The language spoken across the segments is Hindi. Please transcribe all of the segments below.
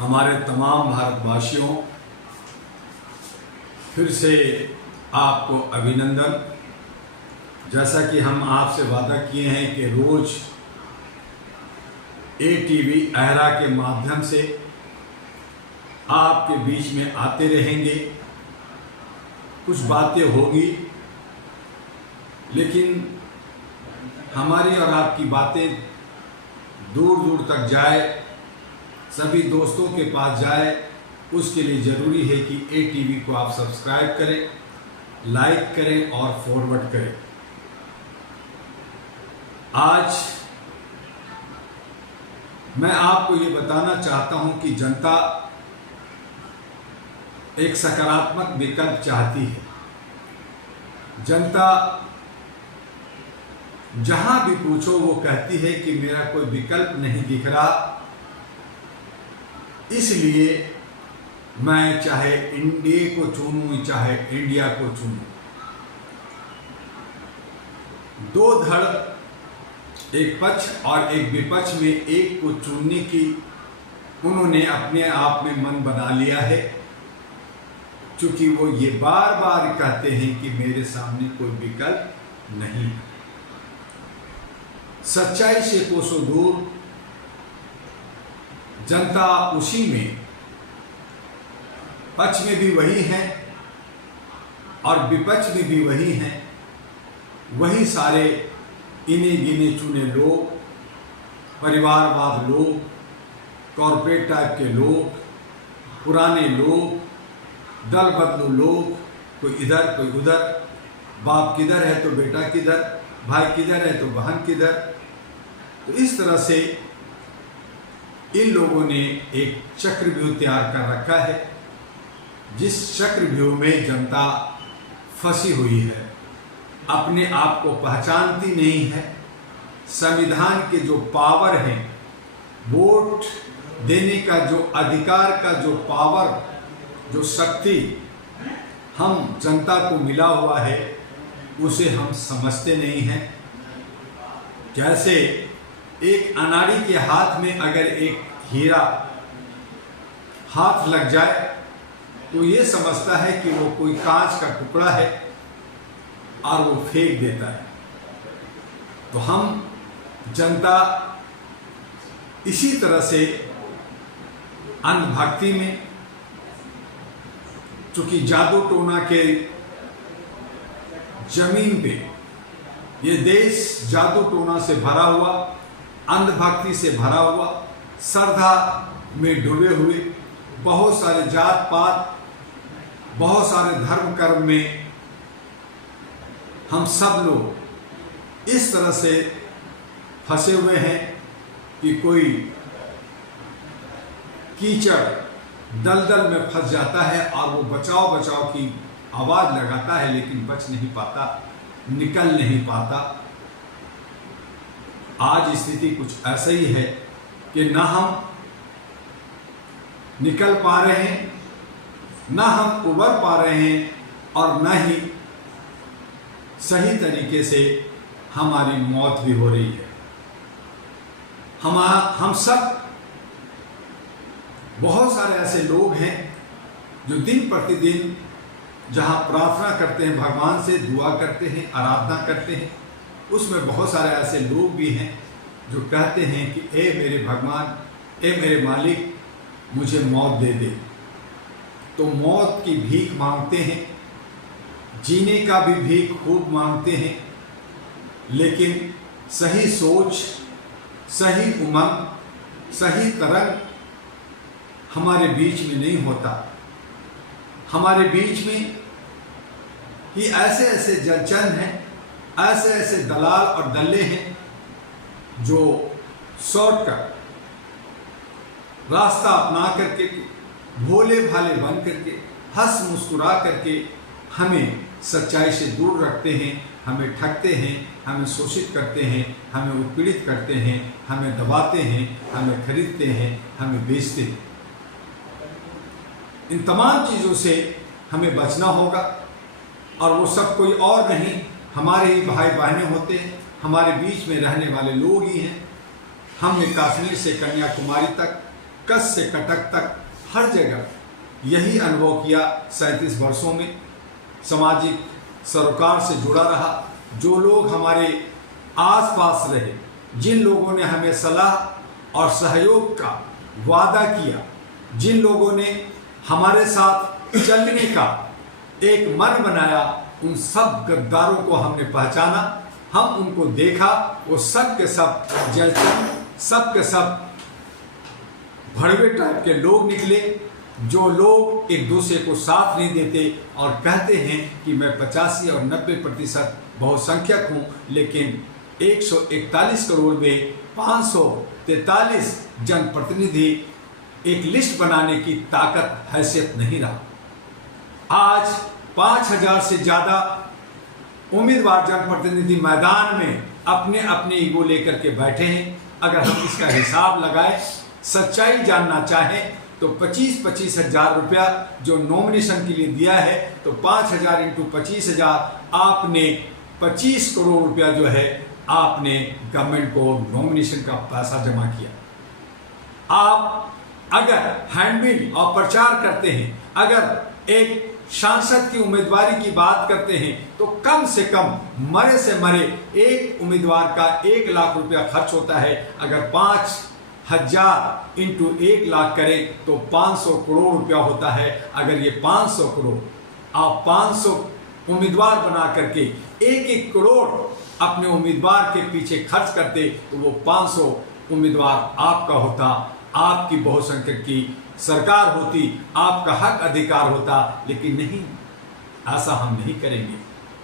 हमारे तमाम भारतवासियों, फिर से आपको अभिनंदन। जैसा कि हम आपसे वादा किए हैं कि रोज़ ATV अहरा के माध्यम से आपके बीच में आते रहेंगे। कुछ बातें होगी, लेकिन हमारी और आपकी बातें दूर दूर तक जाए, सभी दोस्तों के पास जाए, उसके लिए ज़रूरी है कि ATV को आप सब्सक्राइब करें, लाइक करें और फॉरवर्ड करें। आज मैं आपको ये बताना चाहता हूं कि जनता एक सकारात्मक विकल्प चाहती है। जनता जहां भी पूछो वो कहती है कि मेरा कोई विकल्प नहीं दिख रहा, इसलिए मैं चाहे इंडिया को चुनूं चाहे इंडिया को चुनूं। दो धड़, एक पक्ष और एक विपक्ष में एक को चुनने की उन्होंने अपने आप में मन बना लिया है, क्योंकि वो ये बार बार कहते हैं कि मेरे सामने कोई विकल्प नहीं है। सच्चाई से कोसों दूर जनता उसी में, पक्ष में भी वही है और विपक्ष में भी वही हैं। वही सारे इन्हीं गिने चुने लोग, परिवारवाद लोग, कॉर्पोरेट टाइप के लोग, पुराने लोग, दल बदलू लोग, कोई इधर कोई उधर, बाप किधर है तो बेटा किधर, भाई किधर है तो बहन किधर। तो इस तरह से इन लोगों ने एक चक्रव्यूह तैयार कर रखा है, जिस चक्रव्यूह में जनता फंसी हुई है, अपने आप को पहचानती नहीं है। संविधान के जो पावर है, वोट देने का जो अधिकार का जो पावर, जो शक्ति हम जनता को मिला हुआ है, उसे हम समझते नहीं हैं। जैसे एक अनाड़ी के हाथ में अगर एक हीरा हाथ लग जाए तो ये समझता है कि वो कोई कांच का टुकड़ा है और वो फेंक देता है। तो हम जनता इसी तरह से अंधभक्ति में, चूंकि जादू टोना के जमीन पे ये देश जादू टोना से भरा हुआ, अंधभक्ति से भरा हुआ, श्रद्धा में डूबे हुए, बहुत सारे जात पात, बहुत सारे धर्म कर्म में हम सब लोग इस तरह से फंसे हुए हैं कि कोई कीचड़ दलदल में फंस जाता है और वो बचाओ बचाओ की आवाज लगाता है, लेकिन बच नहीं पाता, निकल नहीं पाता। आज स्थिति कुछ ऐसा ही है कि ना हम निकल पा रहे हैं, ना हम उबर पा रहे हैं, और ना ही सही तरीके से हमारी मौत भी हो रही है। हम सब, बहुत सारे ऐसे लोग हैं जो दिन प्रतिदिन जहां प्रार्थना करते हैं, भगवान से दुआ करते हैं, आराधना करते हैं, उसमें बहुत सारे ऐसे लोग भी हैं जो कहते हैं कि ए मेरे भगवान, ए मेरे मालिक, मुझे मौत दे दे। तो मौत की भीख मांगते हैं, जीने का भी भीख खूब मांगते हैं, लेकिन सही सोच, सही उमंग, सही तरंग हमारे बीच में नहीं होता। हमारे बीच में ही ऐसे ऐसे जन हैं, ऐसे ऐसे दलाल और दल्ले हैं जो शॉर्टकट रास्ता अपना करके, भोले भाले बन करके, हंस मुस्कुरा करके हमें सच्चाई से दूर रखते हैं, हमें ठगते हैं, हमें शोषित करते हैं, हमें उत्पीड़ित करते हैं, हमें दबाते हैं, हमें खरीदते हैं, हमें बेचते हैं। इन तमाम चीज़ों से हमें बचना होगा, और वो सब कोई और नहीं, हमारे ही भाई बहनें होते हैं, हमारे बीच में रहने वाले लोग ही हैं। हमने कश्मीर से कन्याकुमारी तक कच्छ से कटक तक हर जगह यही अनुभव किया। 37 वर्षों में सामाजिक सरोकार से जुड़ा रहा। जो लोग हमारे आसपास रहे, जिन लोगों ने हमें सलाह और सहयोग का वादा किया, जिन लोगों ने हमारे साथ चलने का एक मन बनाया, उन सब गद्दारों को हमने पहचाना, हम उनको देखा। वो सब के सब जलचंद, सब के सब भड़वे टाइप के लोग निकले, जो लोग एक दूसरे को साथ नहीं देते और कहते हैं कि मैं 85 और 90% बहुसंख्यक हूँ, लेकिन 141 करोड़ में 543 जनप्रतिनिधि एक लिस्ट बनाने की ताकत हैसियत नहीं रहा। आज 5000 से ज़्यादा उम्मीदवार जनप्रतिनिधि मैदान में अपने अपने ईगो लेकर के बैठे हैं। अगर हम इसका हिसाब लगाएं, सच्चाई जानना चाहें, तो 25-25 हजार रुपया जो नॉमिनेशन के लिए दिया है, तो 5000 इंटू 25,000 आपने 25 करोड़ रुपया जो है आपने गवर्नमेंट को नॉमिनेशन का पैसा जमा किया। आप अगर हैंडबिल और प्रचार करते हैं, अगर एक सांसद की उम्मीदवारी की बात करते हैं, तो कम से कम मरे से मरे एक उम्मीदवार का 1 लाख रुपया खर्च होता है। अगर 5000 इंटू 1 लाख करें तो 500 करोड़ रुपया होता है। अगर ये 500 करोड़ आप 500 उम्मीदवार बना करके 1-1 करोड़ अपने उम्मीदवार के पीछे खर्च करते, तो वो 500 उम्मीदवार आपका होता, आपकी बहुसंख्यक की सरकार होती, आपका हक अधिकार होता। लेकिन नहीं, ऐसा हम नहीं करेंगे।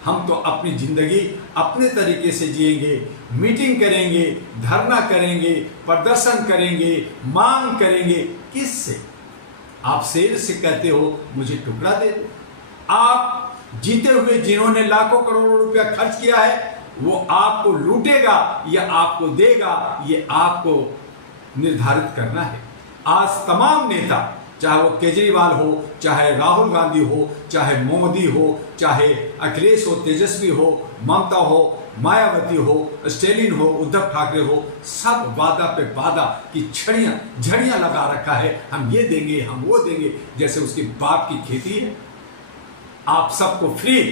हम तो अपनी जिंदगी अपने तरीके से जिएंगे, मीटिंग करेंगे, धरना करेंगे, प्रदर्शन करेंगे, मांग करेंगे। किससे? आप शेर से कहते हो मुझे टुकड़ा दे दो। आप जीते हुए जिन्होंने लाखों करोड़ों रुपया खर्च किया है, वो आपको लूटेगा या आपको देगा, ये आपको निर्धारित करना है। आज तमाम नेता, चाहे वो केजरीवाल हो, चाहे राहुल गांधी हो, चाहे मोदी हो, चाहे अखिलेश हो, तेजस्वी हो, ममता हो, मायावती हो, स्टेलिन हो, उद्धव ठाकरे हो, सब वादा पे वादा की झड़ियां लगा रखा है। हम ये देंगे, हम वो देंगे, जैसे उसके बाप की खेती है। आप सबको फ्री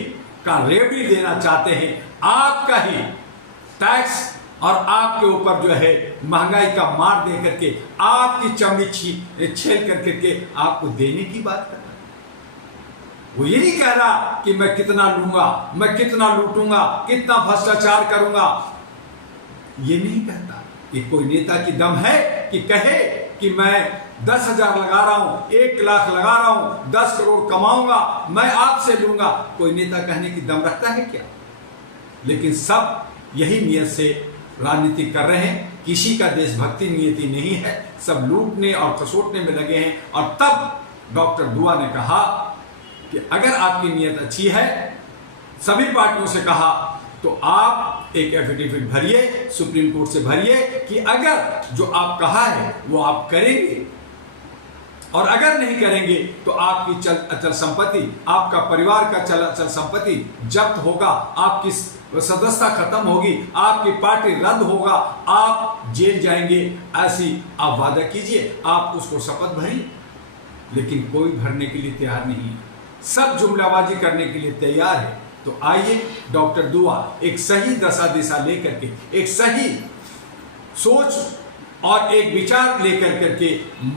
का रेवड़ी देना चाहते हैं, आपका ही टैक्स और आपके ऊपर जो है महंगाई का मार दे करके आपकी चमड़ी छेल करके आपको देने की बात कर रहा है। वो ये नहीं कह रहा कि मैं कितना लूंगा, मैं कितना लूटूंगा, कितना भ्रष्टाचार करूंगा। ये नहीं कहता कि कोई नेता की दम है कि कहे कि मैं 10,000 लगा रहा हूं, 1 लाख लगा रहा हूं, 10 करोड़ कमाऊंगा, मैं आपसे लूंगा। कोई नेता कहने की दम रखता है क्या? लेकिन सब यही नियत से राजनीति कर रहे हैं। किसी का देशभक्ति नीति नहीं है, सब लूटने और खसोटने में लगे हैं। और तब डॉक्टर दुआ ने कहा कि अगर आपकी नीयत अच्छी है, सभी पार्टियों से कहा, तो आप एक एफिडेविट भरिए, सुप्रीम कोर्ट से भरिए कि अगर जो आप कहा है वो आप करेंगे, और अगर नहीं करेंगे तो आपकी अचल संपत्ति, आपका परिवार का अचल संपत्ति जब्त होगा, आपकी सदस्यता खत्म होगी, आपकी पार्टी रद्द होगा, आप जेल जाएंगे। ऐसी आप वादा कीजिए, आप उसको शपथ भरिए। लेकिन कोई भरने के लिए तैयार नहीं है, सब जुमलाबाजी करने के लिए तैयार है। तो आइए डॉक्टर दुआ एक सही दशा दिशा लेकर के, एक सही सोच और एक विचार लेकर करके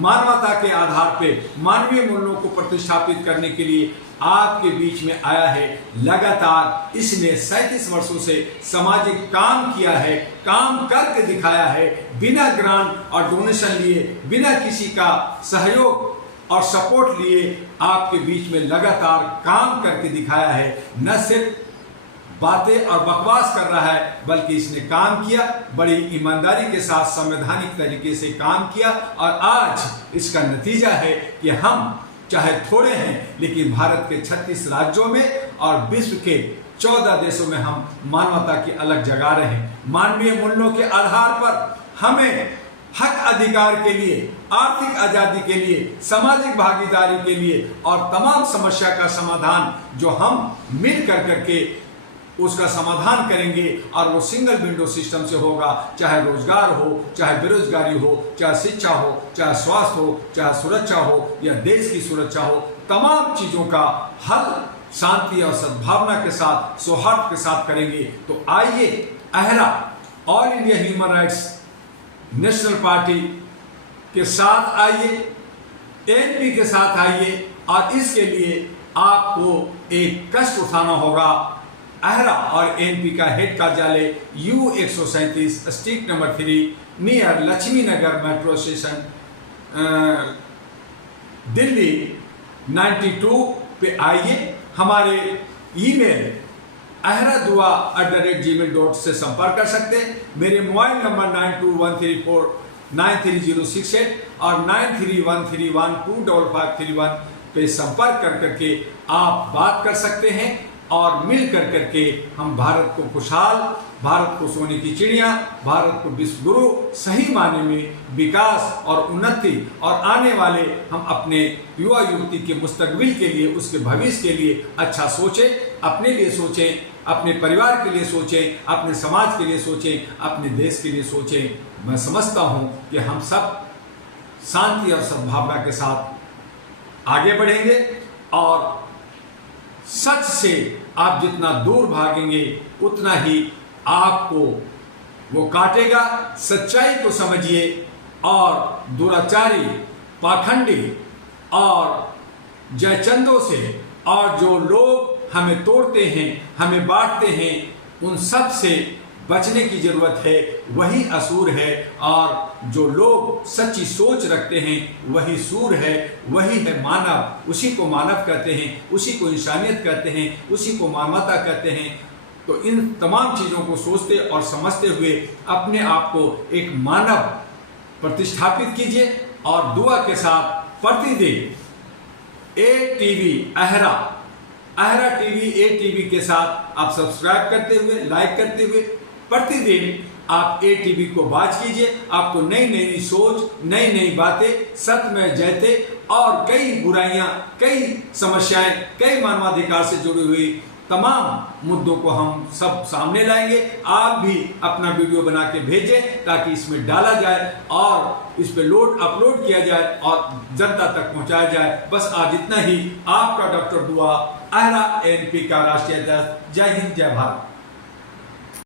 मानवता के आधार पे मानवीय मूल्यों को प्रतिष्ठापित करने के लिए आपके बीच में आया है। लगातार इसने 37 वर्षों से सामाजिक काम किया है, काम करके दिखाया है, बिना ग्रांट और डोनेशन लिए, बिना किसी का सहयोग और सपोर्ट लिए आपके बीच में लगातार काम करके दिखाया है। न सिर्फ बातें और बकवास कर रहा है, बल्कि इसने काम किया, बड़ी ईमानदारी के साथ संवैधानिक तरीके से काम किया। और आज इसका नतीजा है कि हम चाहे थोड़े हैं, लेकिन भारत के 36 राज्यों में और विश्व के 14 देशों में हम मानवता की अलग जगा रहे हैं। मानवीय मूल्यों के आधार पर हमें हक अधिकार के लिए, आर्थिक आजादी के लिए, सामाजिक भागीदारी के लिए और तमाम समस्या का समाधान जो हम मिल कर करके उसका समाधान करेंगे और वो सिंगल विंडो सिस्टम से होगा। चाहे रोजगार हो, चाहे बेरोजगारी हो, चाहे शिक्षा हो, चाहे स्वास्थ्य हो, चाहे सुरक्षा हो या देश की सुरक्षा हो, तमाम चीजों का हल शांति और सद्भावना के साथ, सौहार्द के साथ करेंगे। तो आइए अहरा all India human rights national party के साथ आइए, एएनपी के साथ आइए और इसके लिए आपको एक कष्ट उठाना होगा। अहरा और एएनपी का हेड कार्यालय U137 street number 3 near Lakshmi Nagar metro station Delhi 92 पे आइए। हमारे ईमेल ahradua@gmail.com से संपर्क कर सकते हैं। मेरे मोबाइल नंबर 9213493068 और 9313125531 पे संपर्क करके आप बात कर सकते हैं और मिल करके हम भारत को खुशहाल, भारत को सोने की चिड़िया, भारत को विश्व गुरु सही माने में विकास और उन्नति और आने वाले हम अपने युवा युवती के मुस्तकबिल के लिए, उसके भविष्य के लिए अच्छा सोचें, अपने लिए सोचें, अपने परिवार के लिए सोचें, अपने समाज के लिए सोचें, अपने देश के लिए सोचें। मैं समझता हूं कि हम सब शांति और सद्भावना के साथ आगे बढ़ेंगे और सच से आप जितना दूर भागेंगे उतना ही आपको वो काटेगा। सच्चाई को समझिए और दुराचारी, पाखंडी और जयचंदों से और जो लोग हमें तोड़ते हैं, हमें बांटते हैं, उन सब से बचने की जरूरत है। वही असुर है और जो लोग सच्ची सोच रखते हैं वही सूर है, वही है मानव। उसी को मानव कहते हैं, उसी को इंसानियत कहते हैं, उसी को मानवता कहते हैं। तो इन तमाम चीजों को सोचते और समझते हुए अपने आप को एक मानव प्रतिष्ठापित कीजिए और दुआ के साथ प्रतिदिन अहरा टीवी ATV के साथ आप सब्सक्राइब करते हुए, लाइक करते हुए प्रतिदिन आप ATV को वाच कीजिए। आपको नई नई सोच, नई नई बातें, सत्य में जयते और कई बुराइयां, कई समस्याएं, कई मानवाधिकार से जुड़ी हुई तमाम मुद्दों को हम सब सामने लाएंगे। आप भी अपना वीडियो बना के भेजें ताकि इसमें डाला जाए और इस पे अपलोड किया जाए और जनता तक पहुंचाया जाए। बस आज इतना ही। आपका डॉक्टर दुआ, अहरा ANP का राष्ट्रीय अध्यक्ष। जय हिंद, जय भारत।